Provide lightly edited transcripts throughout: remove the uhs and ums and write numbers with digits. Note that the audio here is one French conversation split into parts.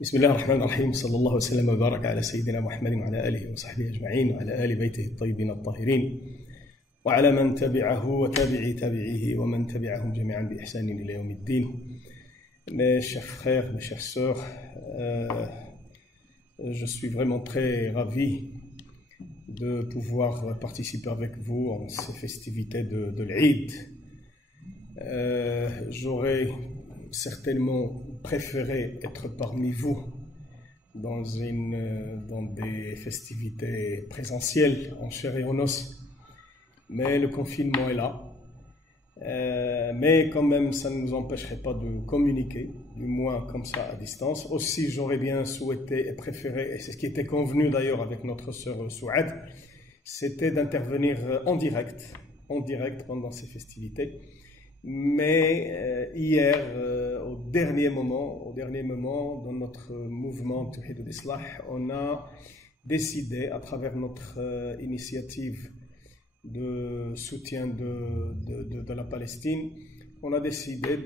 بسم الله الرحمن الرحيم صلى الله وسلم وبارك على سيدنا محمد وعلى آله وصحبه أجمعين وعلى آل بيته الطيبين الطاهرين وعلى من تبعه وتابعي تابعيه ومن تبعهم جميعا بإحسان إلى يوم الدين. Mes chers frères, mes chères sœurs, je suis vraiment très ravi de pouvoir participer avec vous en ces festivités de l'Eid. J'aurais certainement préféré être parmi vous dans des festivités présentielles en chair et en os, mais le confinement est là. Mais quand même, ça ne nous empêcherait pas de communiquer, du moins comme ça à distance. Aussi, j'aurais bien souhaité et préféré, et c'est ce qui était convenu d'ailleurs avec notre sœur Souad, c'était d'intervenir en direct pendant ces festivités. Mais hier, au dernier moment, dans notre mouvement Tawhid al-Islah, on a décidé, à travers notre initiative de soutien de la Palestine, on a décidé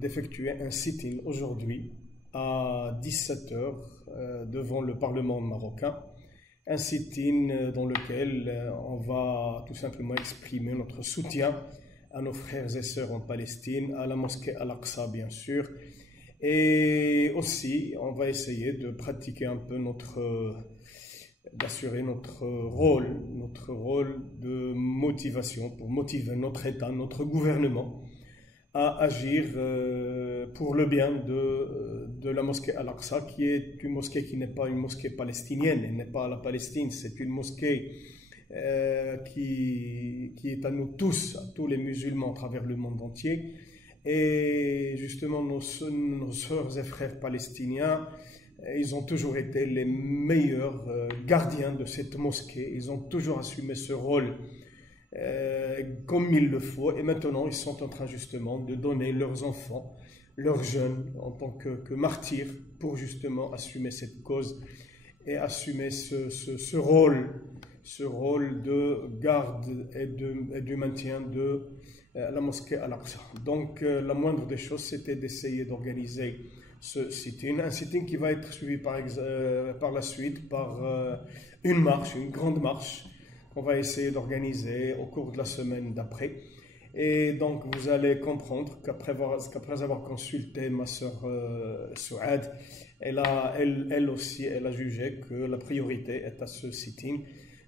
d'effectuer un sit-in aujourd'hui à 17h devant le Parlement marocain. Un sit-in dans lequel on va tout simplement exprimer notre soutien à nos frères et sœurs en Palestine, à la mosquée Al-Aqsa bien sûr, et aussi on va essayer de pratiquer un peu d'assurer notre rôle de motivation pour motiver notre État, notre gouvernement à agir pour le bien de la mosquée Al-Aqsa, qui est une mosquée qui n'est pas une mosquée palestinienne, elle n'est pas à la Palestine, c'est une mosquée qui est à nous tous, à tous les musulmans à travers le monde entier. Et justement nos sœurs et frères palestiniens, ils ont toujours été les meilleurs gardiens de cette mosquée, ils ont toujours assumé ce rôle comme il le faut, et maintenant ils sont en train justement de donner leurs enfants, leurs jeunes en tant que martyrs pour justement assumer cette cause et assumer ce rôle de garde et du maintien de la mosquée Al-Aqsa. Donc la moindre des choses, c'était d'essayer d'organiser ce sit-in, un sit-in qui va être suivi par la suite par une grande marche qu'on va essayer d'organiser au cours de la semaine d'après. Et donc vous allez comprendre qu'après avoir consulté ma sœur Souad, elle aussi a jugé que la priorité est à ce sit-in.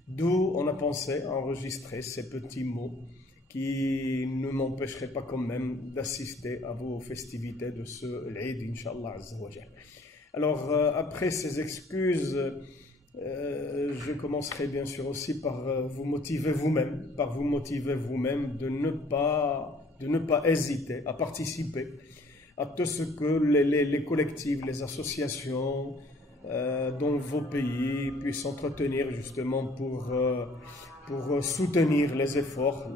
D'où on a pensé à enregistrer ces petits mots qui ne m'empêcheraient pas quand même d'assister à vos festivités de ce l'Eid, Inch'Allah Azza wa Jal. Alors, après ces excuses, je commencerai bien sûr aussi par vous motiver vous-même, de ne pas hésiter à participer à tout ce que les collectifs, les associations dans vos pays puissent entretenir justement pour soutenir les efforts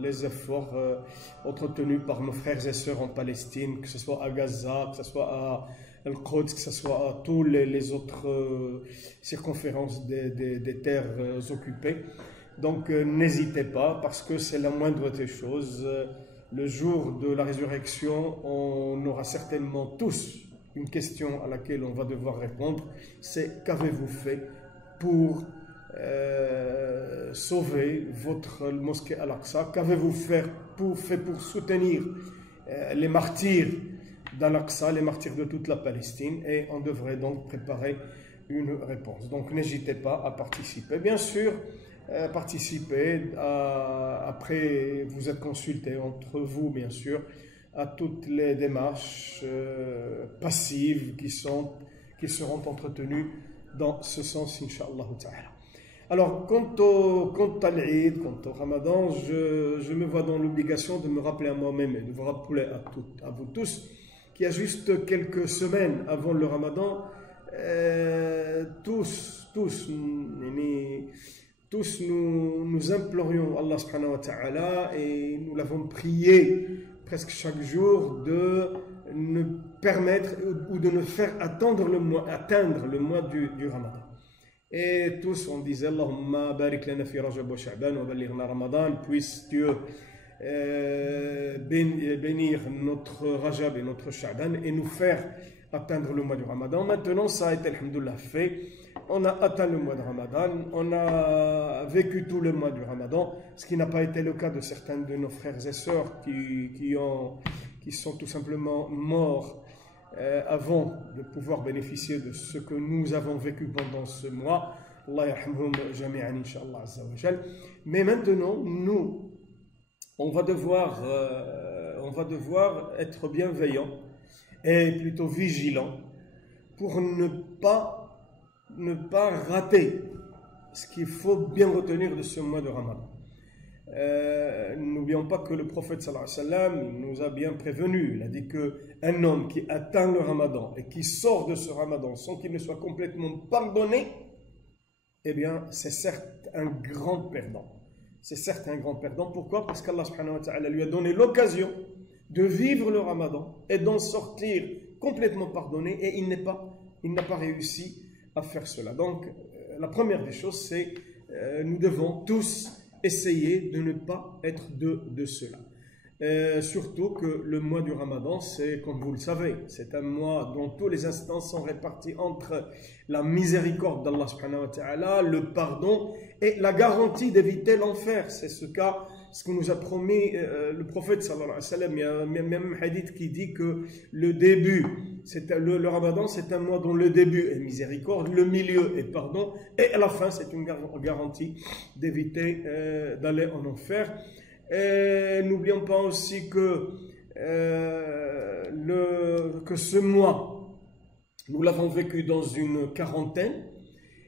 entretenus par nos frères et sœurs en Palestine, que ce soit à Gaza, que ce soit à Al-Quds, que ce soit à toutes les autres circonférences des terres occupées. Donc n'hésitez pas, parce que c'est la moindre des choses. Le jour de la résurrection, on aura certainement tous une question à laquelle on va devoir répondre, c'est qu'avez-vous fait pour sauver votre mosquée Al-Aqsa? Qu'avez-vous fait pour soutenir les martyrs d'Al-Aqsa, les martyrs de toute la Palestine? Et on devrait donc préparer une réponse. Donc n'hésitez pas à participer. Bien sûr, après vous êtes consultés entre vous, bien sûr, à toutes les démarches passives qui seront entretenues dans ce sens, Inch'Allah Ta'ala. Alors, quant à l'Eid, quant au Ramadan, je me vois dans l'obligation de me rappeler à moi-même et de vous rappeler à vous tous qu'il y a juste quelques semaines avant le Ramadan, tous nous implorions Allah subhanahu wa ta'ala, et nous l'avons prié presque chaque jour de ne permettre ou de ne faire atteindre le mois du Ramadan. Et tous on disait Allahumma barik lana fi Rajab wa Sha'ban wa ballighna Ramadan, puisse Dieu bénir notre Rajab et notre Sha'ban et nous faire atteindre le mois du Ramadan. Maintenant, ça a été, alhamdoulilah, fait. On a atteint le mois de Ramadan, on a vécu tout le mois du Ramadan, ce qui n'a pas été le cas de certains de nos frères et sœurs qui sont tout simplement morts avant de pouvoir bénéficier de ce que nous avons vécu pendant ce mois. Allah yarhamhum jami'an, inshallah azza wa jal. Mais maintenant, nous, on va devoir être bienveillants et plutôt vigilants pour ne pas rater ce qu'il faut bien retenir de ce mois de Ramadan. N'oublions pas que le prophète sallallahu alayhi wa sallam nous a bien prévenu. Il a dit qu'un homme qui atteint le Ramadan et qui sort de ce Ramadan sans qu'il ne soit complètement pardonné, eh bien c'est certes un grand perdant. C'est certes un grand perdant. Pourquoi? Parce qu'Allah subhanahu wa ta'ala lui a donné l'occasion de vivre le Ramadan et d'en sortir complètement pardonné, et il n'a pas réussi à faire cela. Donc la première des choses, c'est nous devons tous essayer de ne pas être de cela. Surtout que le mois du Ramadan, c'est, comme vous le savez, c'est un mois dont tous les instants sont répartis entre la miséricorde d'Allah subhanahu wa ta'ala, le pardon et la garantie d'éviter l'enfer. C'est ce que nous a promis le prophète sallallahu alayhi wa sallam. Il y a même un hadith qui dit que le début, le Ramadan, c'est un mois dont le début est miséricorde, le milieu est pardon, et à la fin, c'est une garantie d'éviter d'aller en enfer. N'oublions pas aussi que ce mois, nous l'avons vécu dans une quarantaine,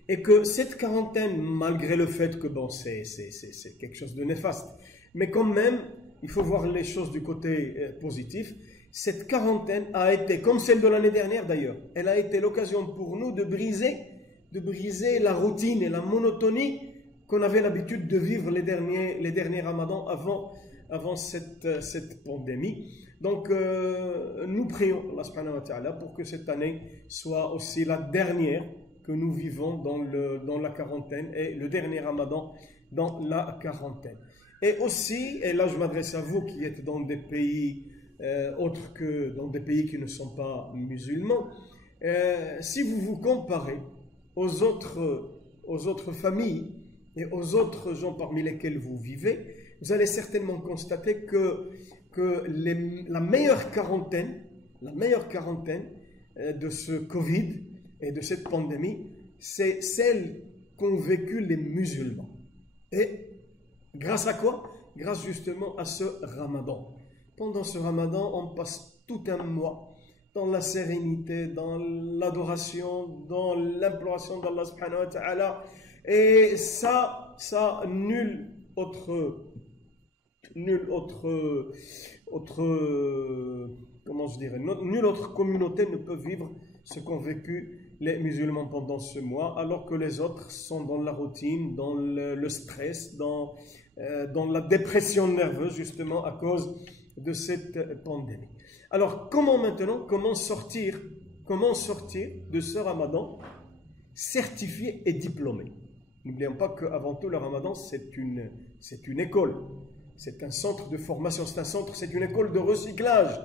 et que cette quarantaine, malgré le fait que bon, c'est quelque chose de néfaste, mais quand même, il faut voir les choses du côté positif. Cette quarantaine a été, comme celle de l'année dernière d'ailleurs, elle a été l'occasion pour nous de briser la routine et la monotonie qu'on avait l'habitude de vivre les derniers ramadans avant cette pandémie. Donc nous prions Allah subhanahu wa ta'ala pour que cette année soit aussi la dernière que nous vivons dans la quarantaine, et le dernier ramadan dans la quarantaine. Et aussi, et là je m'adresse à vous qui êtes dans des pays autres que dans des pays qui ne sont pas musulmans, si vous vous comparez aux autres familles et aux autres gens parmi lesquels vous vivez, vous allez certainement constater que la meilleure quarantaine de ce Covid et de cette pandémie, c'est celle qu'ont vécu les musulmans. Et grâce à quoi? Grâce justement à ce Ramadan. Pendant ce Ramadan, on passe tout un mois dans la sérénité, dans l'adoration, dans l'imploration d'Allah subhanahu wa ta'ala. Et ça, nul autre communauté ne peut vivre ce qu'ont vécu les musulmans pendant ce mois, alors que les autres sont dans la routine, dans le stress, dans la dépression nerveuse, justement à cause de cette pandémie. Alors, comment sortir de ce Ramadan certifié et diplômé? N'oublions pas qu'avant tout, le Ramadan, c'est une école, c'est un centre de formation, c'est une école de recyclage.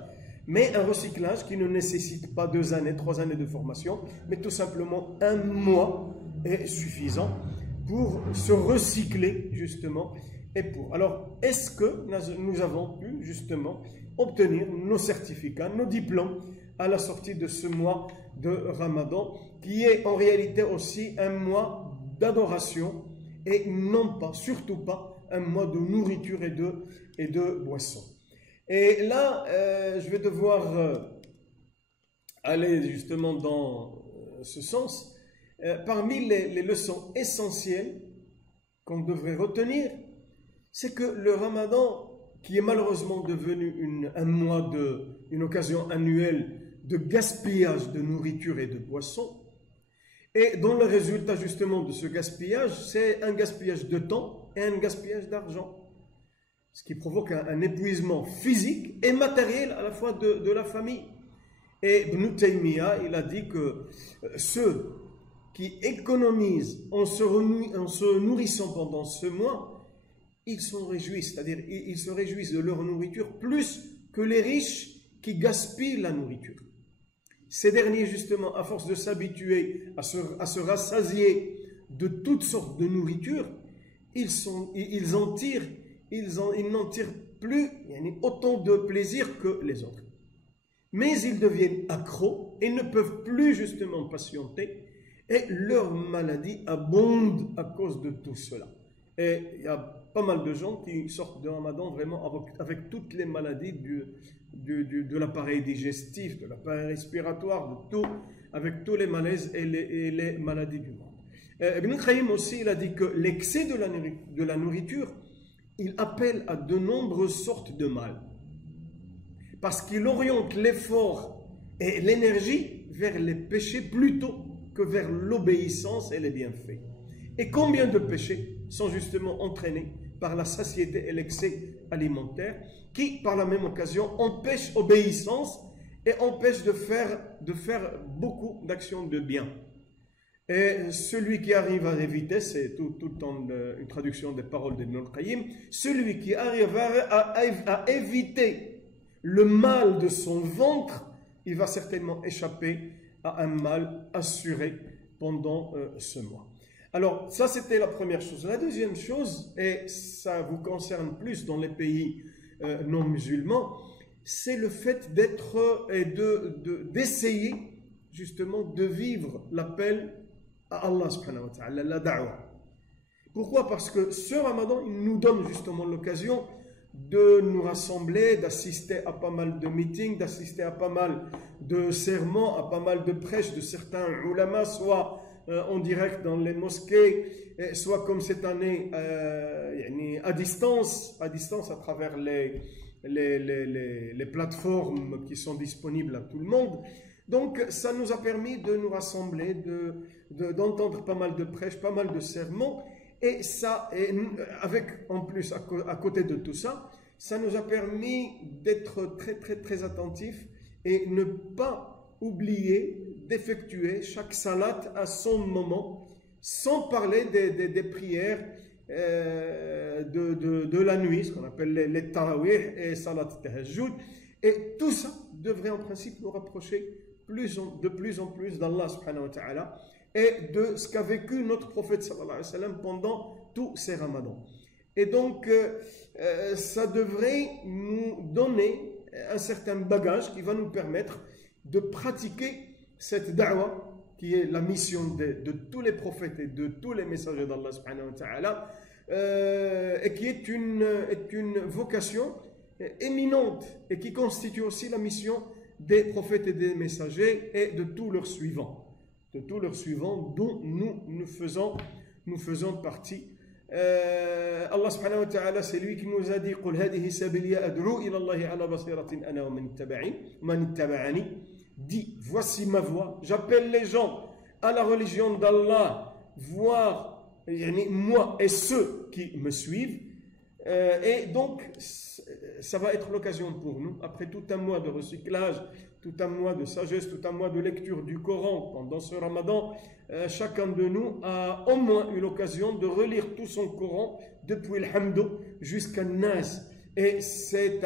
Mais un recyclage qui ne nécessite pas 2 années, 3 années de formation, mais tout simplement un mois est suffisant pour se recycler, justement. Alors, est-ce que nous avons pu, justement, obtenir nos certificats, nos diplômes à la sortie de ce mois de Ramadan, qui est en réalité aussi un mois d'adoration et non pas, surtout pas, un mois de nourriture et de boisson. Et là, je vais devoir aller justement dans ce sens. Parmi les leçons essentielles qu'on devrait retenir, c'est que le Ramadan, qui est malheureusement devenu une occasion annuelle de gaspillage de nourriture et de boissons, et dont le résultat justement de ce gaspillage, c'est un gaspillage de temps et un gaspillage d'argent. Ce qui provoque un épuisement physique et matériel à la fois de la famille. Et Ibn Taymiyyah, il a dit que ceux qui économisent en se nourrissant pendant ce mois, ils s'en réjouissent, c'est-à-dire ils se réjouissent de leur nourriture plus que les riches qui gaspillent la nourriture. Ces derniers, justement, à force de s'habituer à se rassasier de toutes sortes de nourriture, ils n'en tirent plus autant de plaisir que les autres. Mais ils deviennent accros et ne peuvent plus justement patienter et leur maladie abonde à cause de tout cela. Et il y a pas mal de gens qui sortent de Ramadan vraiment avec toutes les maladies de l'appareil digestif, de l'appareil respiratoire, de tout, avec tous les malaises et les maladies du monde. Ibn Qayyim aussi, il a dit que l'excès de la nourriture, il appelle à de nombreuses sortes de mal. Parce qu'il oriente l'effort et l'énergie vers les péchés plutôt que vers l'obéissance et les bienfaits. Et combien de péchés sont justement entraînés par la satiété et l'excès alimentaire qui, par la même occasion, empêchent obéissance et empêchent de faire beaucoup d'actions de bien. Et celui qui arrive à éviter, c'est tout en une traduction des paroles d'Ibn Qayyim, celui qui arrive à éviter le mal de son ventre, il va certainement échapper à un mal assuré pendant ce mois. Alors, ça c'était la première chose. La deuxième chose, et ça vous concerne plus dans les pays non musulmans, c'est le fait d'essayer justement de vivre l'appel à Allah subhanahu wa ta'ala, la da'wa. Pourquoi? Parce que ce Ramadan, il nous donne justement l'occasion de nous rassembler, d'assister à pas mal de meetings, d'assister à pas mal de sermons, à pas mal de prêches de certains ulama, soit en direct dans les mosquées, soit comme cette année à distance à travers les plateformes qui sont disponibles à tout le monde. Donc ça nous a permis de nous rassembler, d'entendre pas mal de prêches, pas mal de sermons, et ça, avec en plus à côté de tout ça, ça nous a permis d'être très très très attentifs et ne pas oublier d'effectuer chaque salat à son moment, sans parler des prières de la nuit, ce qu'on appelle les tarawih et salat tahajjud, et tout ça devrait en principe nous rapprocher de plus en plus d'Allah subhanahu wa ta'ala et de ce qu'a vécu notre prophète sallallahu alayhi wa sallam pendant tous ces ramadans. Et donc, ça devrait nous donner un certain bagage qui va nous permettre de pratiquer cette da'wa qui est la mission de tous les prophètes et de tous les messagers d'Allah subhanahu wa ta'ala et qui est une vocation éminente et qui constitue aussi la mission des prophètes et des messagers et de tous leurs suivants, dont nous faisons partie. Allah subhanahu wa ta'ala, c'est lui qui nous a dit قُلْ هَذِهِ سَبِيلِي أَدْعُو إِلَى اللَّهِ عَلَى بَصِيرَةٍ أَنَا وَمَنِ اتَّبَعَنِي. Dis, voici ma voix, j'appelle les gens à la religion d'Allah, voir moi et ceux qui me suivent. Et donc, ça va être l'occasion pour nous, après tout un mois de recyclage, tout un mois de sagesse, tout un mois de lecture du Coran pendant ce Ramadan, chacun de nous a au moins eu l'occasion de relire tout son Coran depuis le Hamdo jusqu'à Nas. Et c'est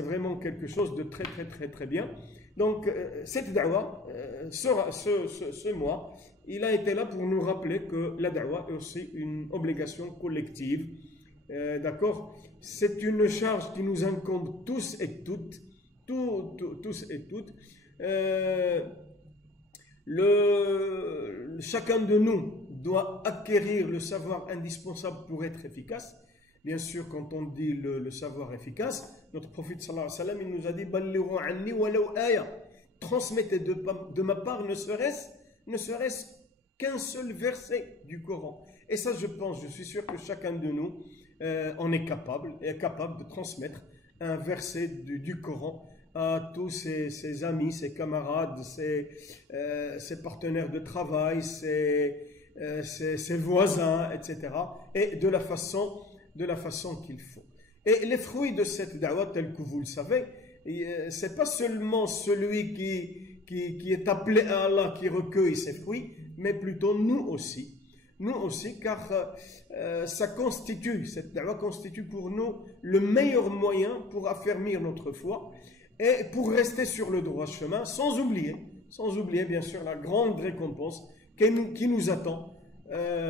vraiment quelque chose de très très très très bien. Donc cette da'wa, ce mois, il a été là pour nous rappeler que la da'wa est aussi une obligation collective. D'accord? C'est une charge qui nous incombe tous et toutes. Tous et toutes. Chacun de nous doit acquérir le savoir indispensable pour être efficace. Bien sûr, quand on dit le savoir efficace, notre prophète sallallahu alayhi wa sallam, il nous a dit Ballighu anni walaw aya. Transmettez de ma part ne serait-ce qu'un seul verset du Coran. Et ça, je suis sûr que chacun de nous en est capable de transmettre un verset du Coran à tous ses amis, ses camarades, ses partenaires de travail, ses voisins, etc. Et de la façon qu'il faut. Et les fruits de cette da'wa, tel que vous le savez, c'est pas seulement celui qui est appelé à Allah qui recueille ses fruits, mais plutôt nous aussi, car cette da'wa constitue pour nous le meilleur moyen pour affermir notre foi, et pour rester sur le droit chemin, sans oublier bien sûr la grande récompense qui nous attend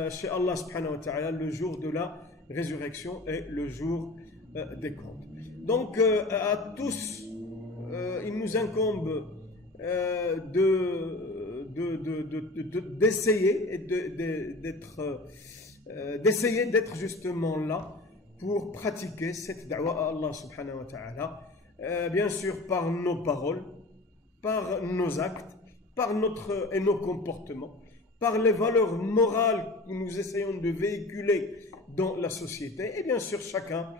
chez Allah subhanahu wa ta'ala le jour de la résurrection et le jour des comptes. Donc à tous, il nous incombe d'essayer d'être justement là pour pratiquer cette da'wa à Allah subhanahu wa ta'ala, bien sûr par nos paroles, par nos actes, par nos comportements, par les valeurs morales que nous essayons de véhiculer dans la société, et bien sûr chacun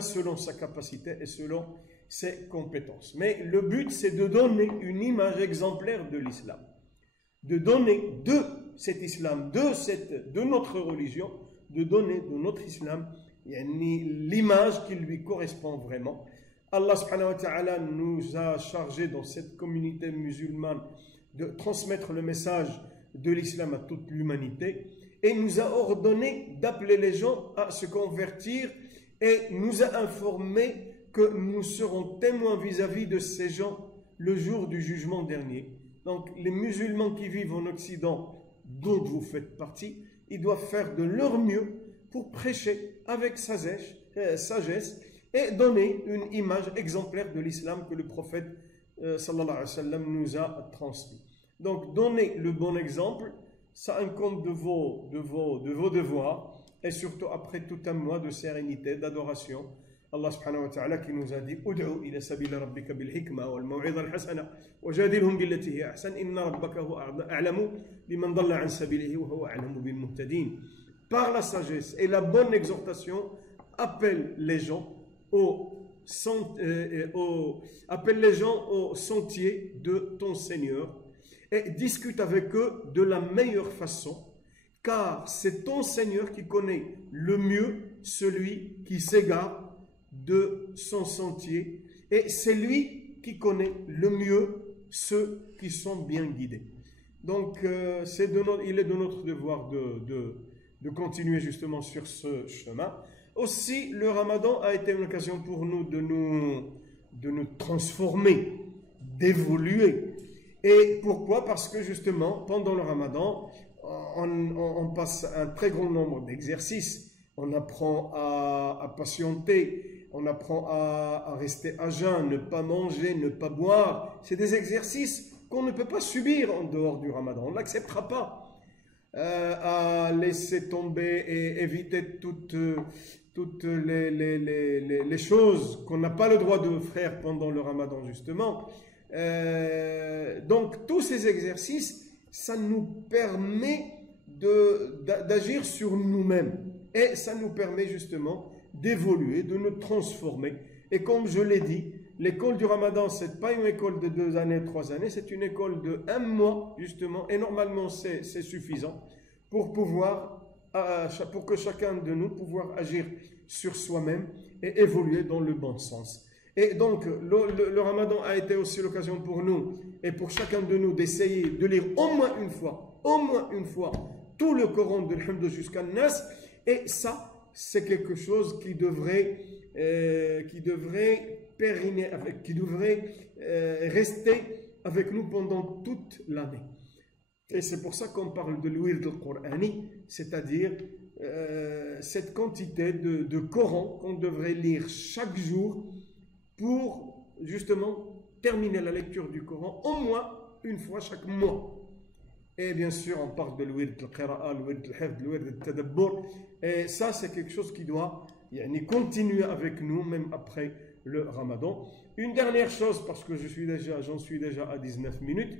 selon sa capacité et selon ses compétences. Mais le but, c'est de donner une image exemplaire de l'islam, de donner de cet islam, de notre religion, de donner de notre islam l'image qui lui correspond vraiment. Allah subhanahu wa ta'ala nous a chargé dans cette communauté musulmane de transmettre le message de l'islam à toute l'humanité et nous a ordonné d'appeler les gens à se convertir et nous a informé que nous serons témoins vis-à-vis de ces gens le jour du jugement dernier. Donc les musulmans qui vivent en Occident, dont vous faites partie, ils doivent faire de leur mieux pour prêcher avec sagesse et donner une image exemplaire de l'islam que le prophète sallallahu alayhi wa sallam nous a transmis. Donc donner le bon exemple, ça incombe de vos devoirs et surtout après tout un mois de sérénité, d'adoration. Allah subhanahu wa ta'ala qui nous a dit Ud'u ila sabila rabbika bil hikma wal maw'idha al hasana wajadilhum billati hiya ahsan inna rabbaka huwa a'lamu biman dalla an sabilihi wa huwa a'lamu bil muhtadin. Par la sagesse et la bonne exhortation, appelle les gens au sentier de ton Seigneur et discute avec eux de la meilleure façon, car c'est ton Seigneur qui connaît le mieux celui qui s'égare de son sentier et c'est lui qui connaît le mieux ceux qui sont bien guidés. Donc il est de notre devoir de continuer justement sur ce chemin. Aussi, le Ramadan a été une occasion pour nous de nous transformer, d'évoluer. Et pourquoi? Parce que justement, pendant le Ramadan, on passe un très grand nombre d'exercices. On apprend à patienter, on apprend à rester à jeun, ne pas manger, ne pas boire. C'est des exercices qu'on ne peut pas subir en dehors du Ramadan. On ne l'acceptera pas. À laisser tomber et éviter toutes les choses qu'on n'a pas le droit de faire pendant le Ramadan justement. Donc tous ces exercices, ça nous permet d'agir sur nous-mêmes et ça nous permet justement d'évoluer, de nous transformer. Et comme je l'ai dit, l'école du Ramadan, c'est pas une école de 2 années, 3 années, c'est une école de 1 mois justement, et normalement c'est suffisant pour que chacun de nous pouvoir agir sur soi-même et évoluer dans le bon sens. Et donc le Ramadan a été aussi l'occasion pour nous et pour chacun de nous d'essayer de lire au moins une fois tout le Coran de l'Hamd jusqu'à Nas, et ça c'est quelque chose qui devrait rester avec nous pendant toute l'année. Et c'est pour ça qu'on parle de l'wird al-Qur'ani, c'est-à-dire cette quantité de Coran qu'on devrait lire chaque jour pour justement terminer la lecture du Coran au moins une fois chaque mois. Et bien sûr, on parle de l'wird al-Qira'a, l'wird al-Hifd, l'wird al-Tadabbur. Et ça, c'est quelque chose qui doit continuer avec nous, même après le Ramadan. Une dernière chose, parce que j'en suis déjà à 19 minutes.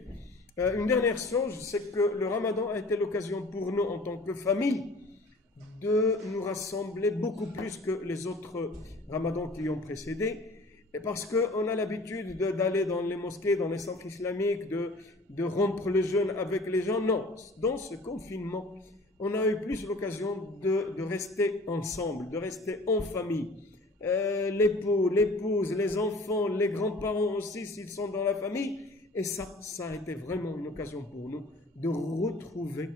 Une dernière chose, c'est que le Ramadan a été l'occasion pour nous, en tant que famille, de nous rassembler beaucoup plus que les autres Ramadans qui ont précédé. Et parce qu'on a l'habitude d'aller dans les mosquées, dans les centres islamiques, de rompre le jeûne avec les gens. Non, dans ce confinement, on a eu plus l'occasion de rester ensemble, de rester en famille. L'époux, l'épouse, les enfants, les grands-parents aussi, s'ils sont dans la famille. Et ça a été vraiment une occasion pour nous de retrouver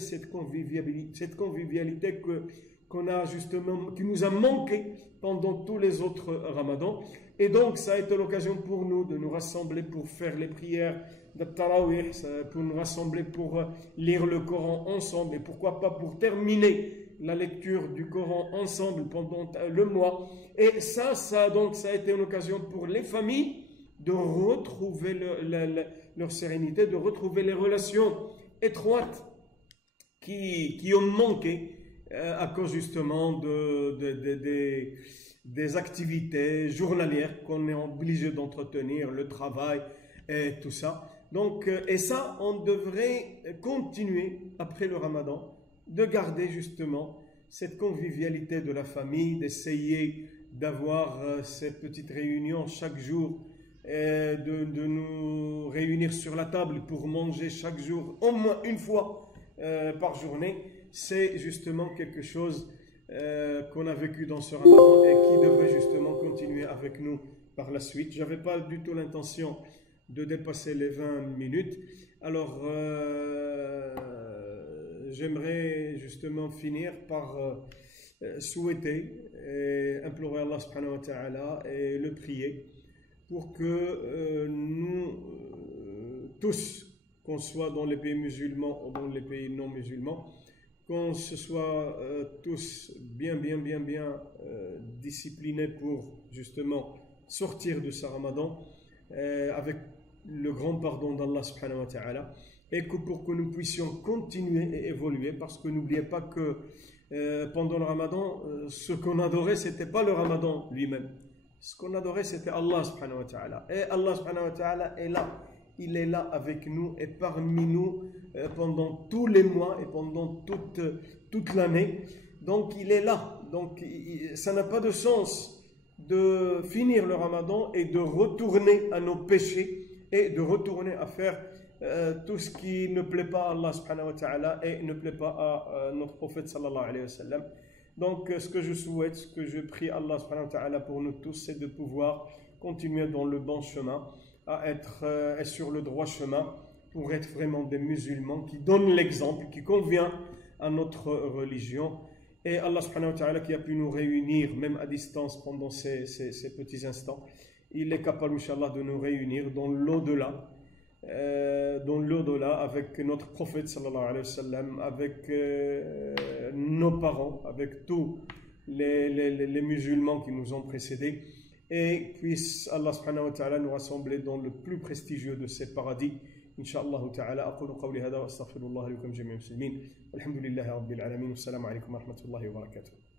cette convivialité qu'on a justement, qui nous a manqué pendant tous les autres Ramadans. Et donc, ça a été l'occasion pour nous de nous rassembler pour faire les prières de Tarawih, pour nous rassembler pour lire le Coran ensemble, et pourquoi pas pour terminer la lecture du Coran ensemble pendant le mois. Et ça a été une occasion pour les familles de retrouver leur sérénité, de retrouver les relations étroites qui ont manqué à cause justement des activités journalières qu'on est obligé d'entretenir, le travail et tout ça. Donc, et ça, on devrait continuer après le Ramadan, de garder justement cette convivialité de la famille, d'essayer d'avoir ces petites réunions chaque jour, de nous réunir sur la table pour manger chaque jour, au moins une fois par journée. C'est justement quelque chose qu'on a vécu dans ce Ramadan et qui devrait justement continuer avec nous par la suite. Je n'avais pas du tout l'intention de dépasser les 20 minutes. Alors, j'aimerais justement finir par souhaiter et implorer Allah subhanahu wa ta'ala et le prier pour que nous tous, qu'on soit dans les pays musulmans ou dans les pays non musulmans, qu'on se soit tous bien disciplinés pour justement sortir de ce Ramadan avec le grand pardon d'Allah subhanahu wa ta'ala, et que pour que nous puissions continuer et évoluer, parce que n'oubliez pas que pendant le Ramadan, ce qu'on adorait, c'était pas le Ramadan lui-même. Ce qu'on adorait, c'était Allah subhanahu wa ta'ala. Et Allah subhanahu wa ta'ala est là. Il est là avec nous et parmi nous pendant tous les mois et pendant toute l'année. Donc il est là. Donc ça n'a pas de sens de finir le Ramadan et de retourner à nos péchés et de retourner à faire tout ce qui ne plaît pas à Allah subhanahu wa ta'ala et ne plaît pas à notre prophète sallallahu alayhi wa sallam. Donc ce que je souhaite, ce que je prie Allah subhanahu wa ta'ala pour nous tous, c'est de pouvoir continuer dans le bon chemin, à être sur le droit chemin, pour être vraiment des musulmans qui donnent l'exemple, qui convient à notre religion. Et Allah subhanahu wa ta'ala qui a pu nous réunir, même à distance pendant ces petits instants, il est capable, Inch'Allah, de nous réunir dans l'au-delà, avec notre prophète sallallahu alayhi wa sallam, avec nos parents, avec tous les musulmans qui nous ont précédés, et puisse Allah subhanahu wa ta'ala nous rassembler dans le plus prestigieux de ces paradis. Inch'Allah ta'ala, aqulu qawli hada wa astaghfirullah lakum jami'an muslimin. Alhamdulillahi rabbil alamin. Assalamu alaikum wa rahmatullahi wa barakatuh.